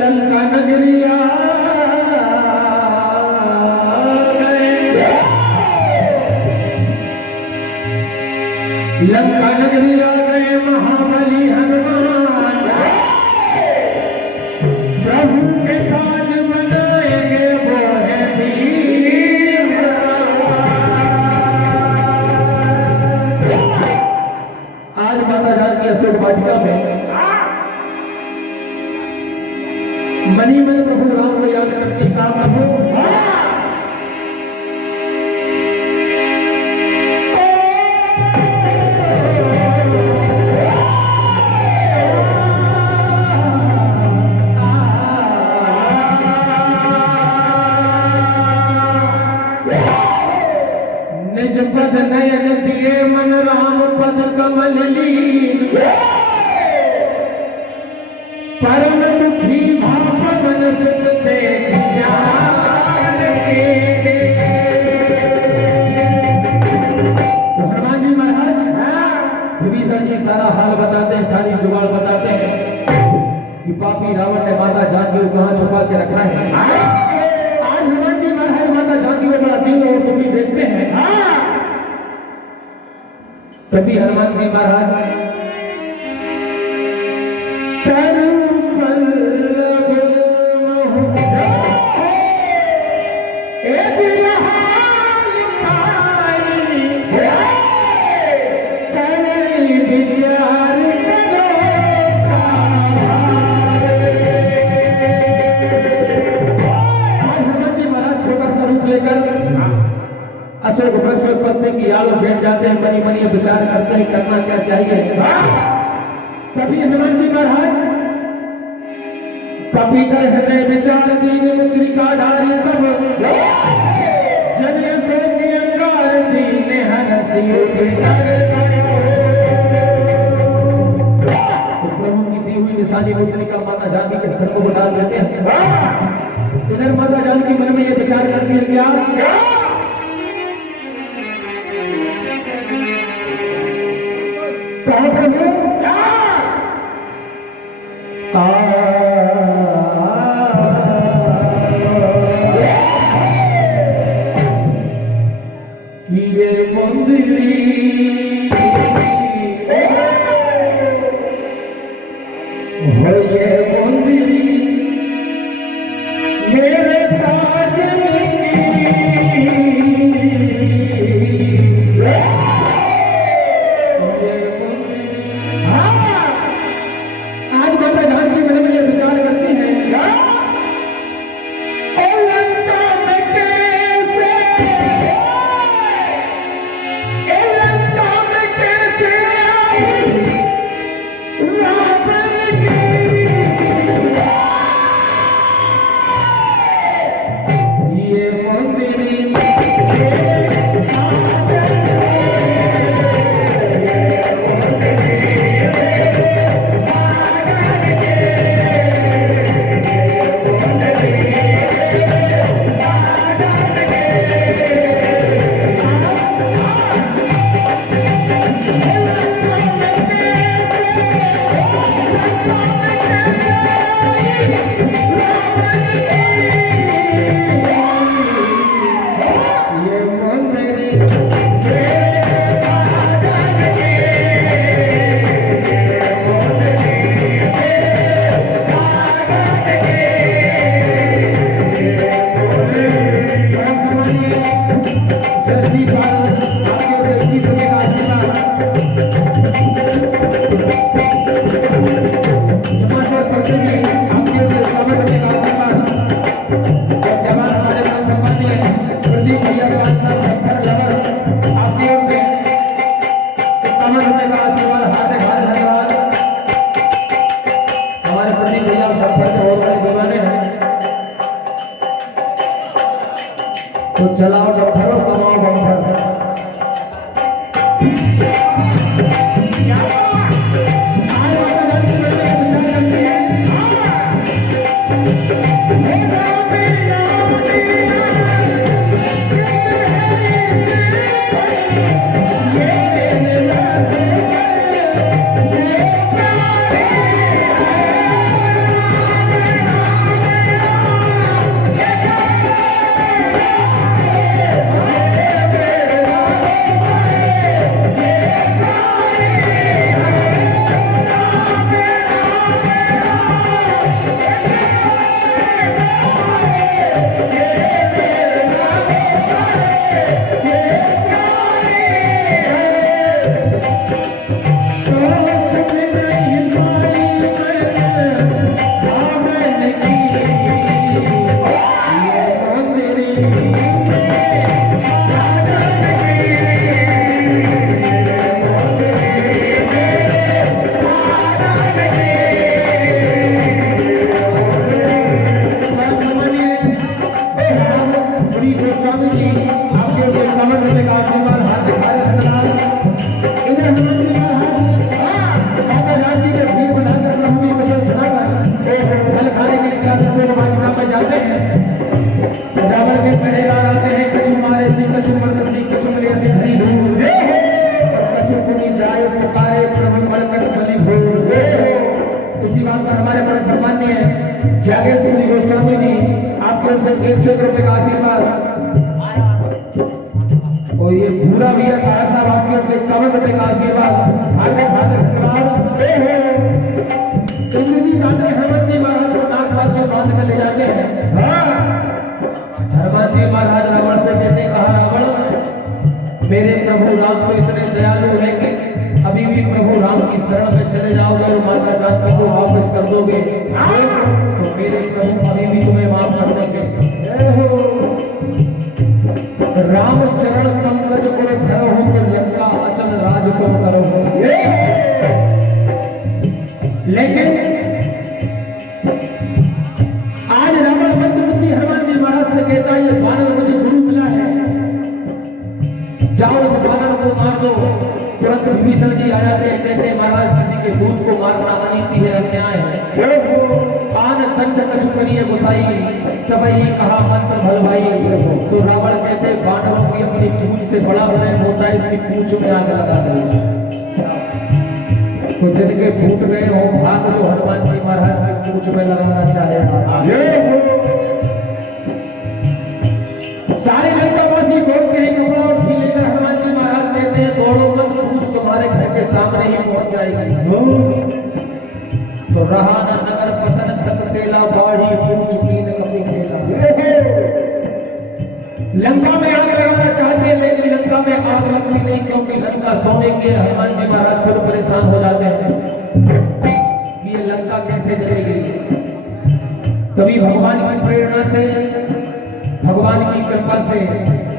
लंका नगरिया लंका नगरिया गए महाबली हनुमान प्रभु के काज बनाएंगे वो है वीर। आज माता जानकी अशोक वाटिका में मनी मन प्रभु राम को याद करती का प्रभु निज पद नयन दिए मन राम पद कमल लीन परम दुखी भाव मन सुख पे तो हनुमान जी महाराज विभीषण जी सारा हाल बताते हैं, सारी जुगाड़ बताते हैं कि पापी रावण ने माता जानकी को कहां छुपा के रखा है। आज हनुमान जी महाराज माता जानकी को बड़ा दीन और दुखी देखते हैं। तभी हनुमान जी महाराज अशोक वृक्ष और पत्ते की आड़ बैठ जाते हैं, मनी मनी विचार करते हैं करना क्या चाहिए। तभी हनुमान जी महाराज कपि कर हृदय विचार दीन मुद्रिका धारी तब जन अशोक के अंगार दीन हरसि तो प्रभु की दी हुई निशानी मुद्रिका माता जानकी के सर को डाल देते हैं। इधर माता जानकी मन में ये विचार करती है क्या तो चलाओ डॉक्टरों कमाओ डॉक्टर। गोस्वामी जी आपके ऊपर कमर में का आशीर्वाद हाथ दिखा रहे हैं। इन्हें हनुमान जी महाराज माता जानकी के भीड़ बनाकर प्रभु की कसम सुनाकर फल खाने की इच्छा से हनुमान पर जाते हैं। रावण के पहरेदार आते हैं, कछु मारे से कछु मरते से कछु ले से हरी धूल कछु चुनी जाए पुकारे प्रभु मरकट बलि भूल। इसी बात पर हमारे बड़े सम्माननीय जागेश्वर जी गोस्वामी जी आपके ओर से 101 रुपए का आशीर्वाद और ये पूरा भैया काला साहब आपके ओर से 51 रुपए का आशीर्वाद हार्दिक हार्दिक धन्यवाद। इंद्रजी गाते हनुमान जी महाराज को नाग पास से बांध कर ले जाते हैं। हनुमान जी महाराज रावण से कहते हैं, कहा रावण मेरे प्रभु राम तो इतने दयालु हैं कि अभी भी प्रभु राम की शरण में चले जाओगे और माता जानकी को वापस कर दोगे तो मेरे प्रभु अभी भी तुम्हें माफ कर देंगे। राम चरण पंकज को धरो तो लंका अचल राज को करो। लेकिन आज रावण मंत्रमुखी हनुमान जी महाराज से कहता है, ये बानर मुझे गुरु मिला है, जाओ उस बानर को मार दो। तुरंत विभीषण जी आ जाते हैं, कहते हैं महाराज किसी के दूध को मारना अनीति है, अन्याय है। आन दंड कछु करिए गोसाई सबई कहा मंत्र भल भाई। तो रावण कहते बानर को अपनी पूंछ से बड़ा बनाए होता है, इसकी पूंछ में आग लगा दे। तो जिनके फूट गए हो भाग जो हनुमान जी महाराज की पूंछ में लगाना चाहे सारे लंकावासी दौड़ते हैं कपड़ा और ढील लेकर हनुमान जी महाराज कहते हैं दौड़ो मत, पूंछ तुम्हारे घर के सामने ही पहुंच जाएगी। तो रहा न नगर पसन तक तेला बाढ़ी पूंछ कीन कपी खेला। लंका में आग लगाना चाहते हैं लेकिन लंका में आग लगती नहीं, क्योंकि लंका सोने के हनुमान जी महाराज खुद परेशान हो जाते हैं कि ये लंका कैसे जलेगी। कभी भगवान की प्रेरणा से, भगवान की कृपा से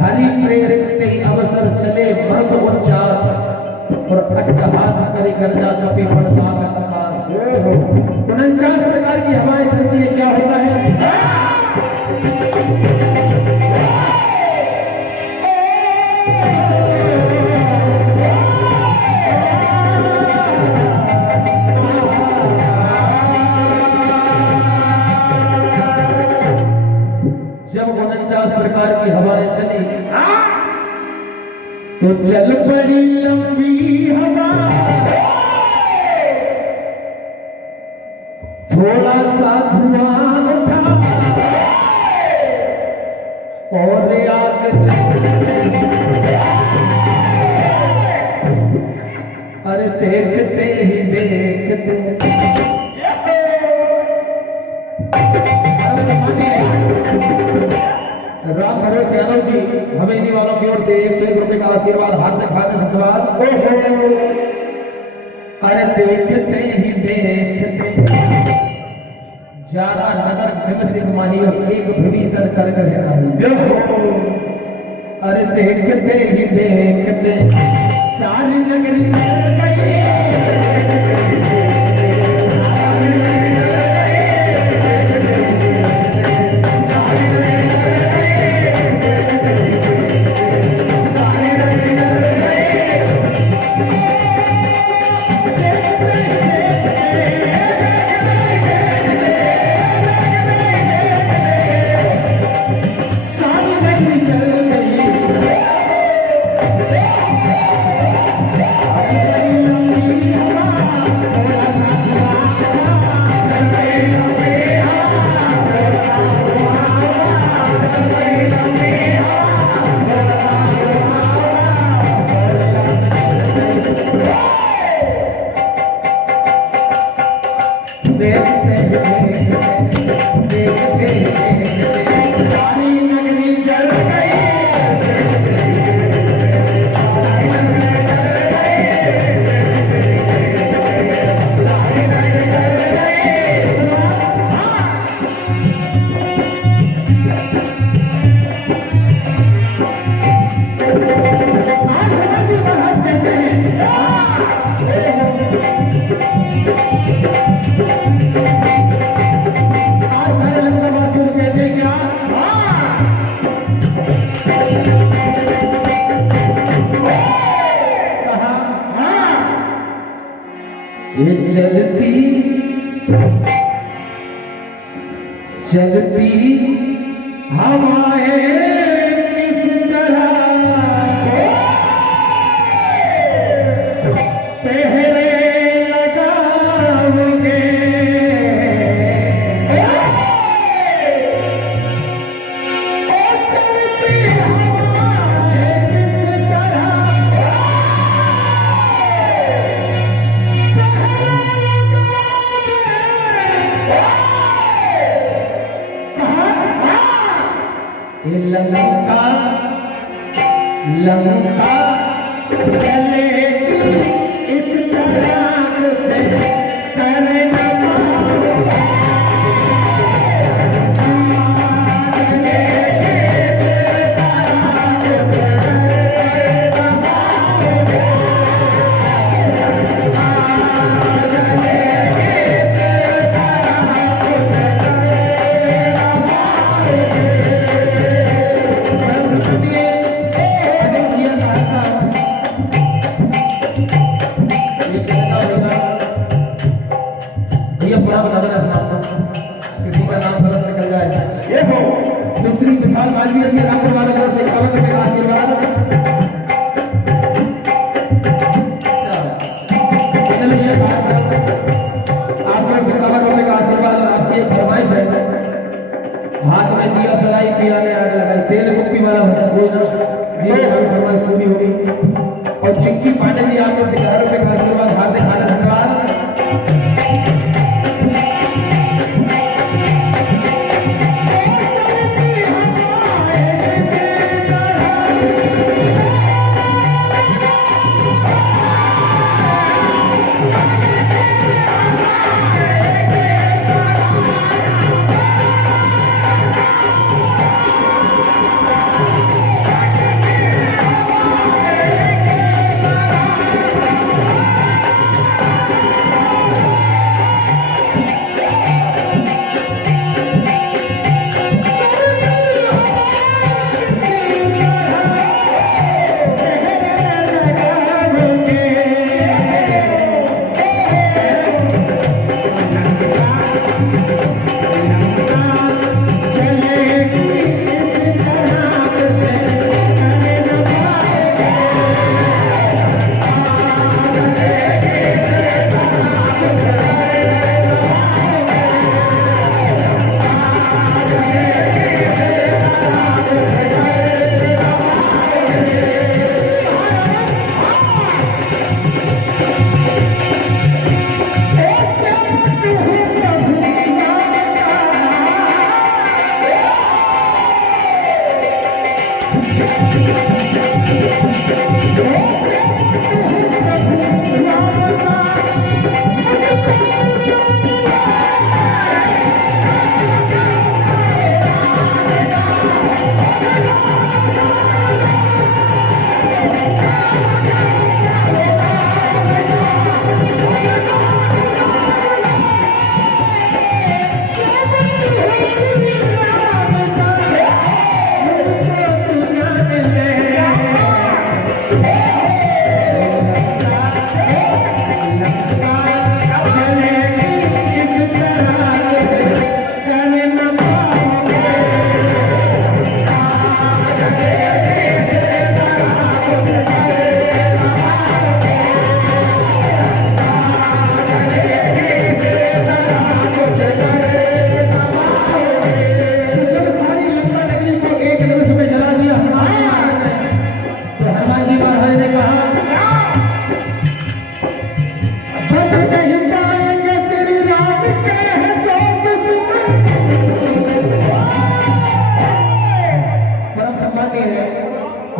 हरि प्रेरित ही अवसर चले मर्द उच्चास और अट्टहास करी गर्जा कपि पड़ता में आकाश। 49 प्रकार की हवाएं चलती है, क्या होता है? जब 49 प्रकार की हवाएं चली तो चल पड़ी लंबी हवा, थोड़ा सा धुआं उठा और आग अरे देखते ही देखते राम भरोसे यादव जी हवेली वालों की ओर से 101 रुपए का आशीर्वाद हार्दिक हार्दिक धन्यवाद। अरे देखते ही देखते ज्यादा नगर भीम सिंह माही और एक विभीषण कर गए। अरे देखते ही देखते सारी नगरी चल गई। चलती चलती हवाएं किस तरह पहरे लगाओगे, चलती हवाएं किस तरह लंका लंका चलेगी इस तरह से करना किसी का नाम गलत निकल जाए। ये हो मिस्त्री विशाल मालवीय की आपको वाले तरफ से 51 रुपए का आशीर्वाद। आपको 51 रुपए का आशीर्वाद और आपकी एक फरमाइश है, हाथ में दिया सलाई पियाने आग लगाई, तेल कुप्पी वाला भजन बोलना जी फरमाइश पूरी होगी। और चिक्की पांडे जी आपको 11 रुपए का आशीर्वाद, हार्दिक हार्दिक धन्यवाद।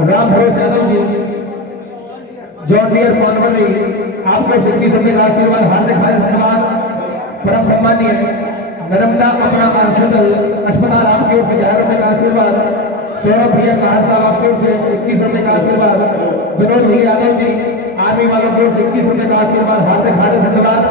राम भरोसे यादव जी जॉन डियर कॉन्वरी आपको 21 रुपए का आशीर्वाद, हार्दिक हार्दिक धन्यवाद। परम सम्मानीय नर्मदा अपना अस्पताल आपकी ओर से 11 रुपए का आशीर्वाद। सौरभ भैया कहार साहब आपकी ओर से 21 रुपए का आशीर्वाद। विनोद भैया यादव जी आर्मी वालों की ओर से 21 रुपए का आशीर्वाद, हार्दिक हार्दिक धन्यवाद।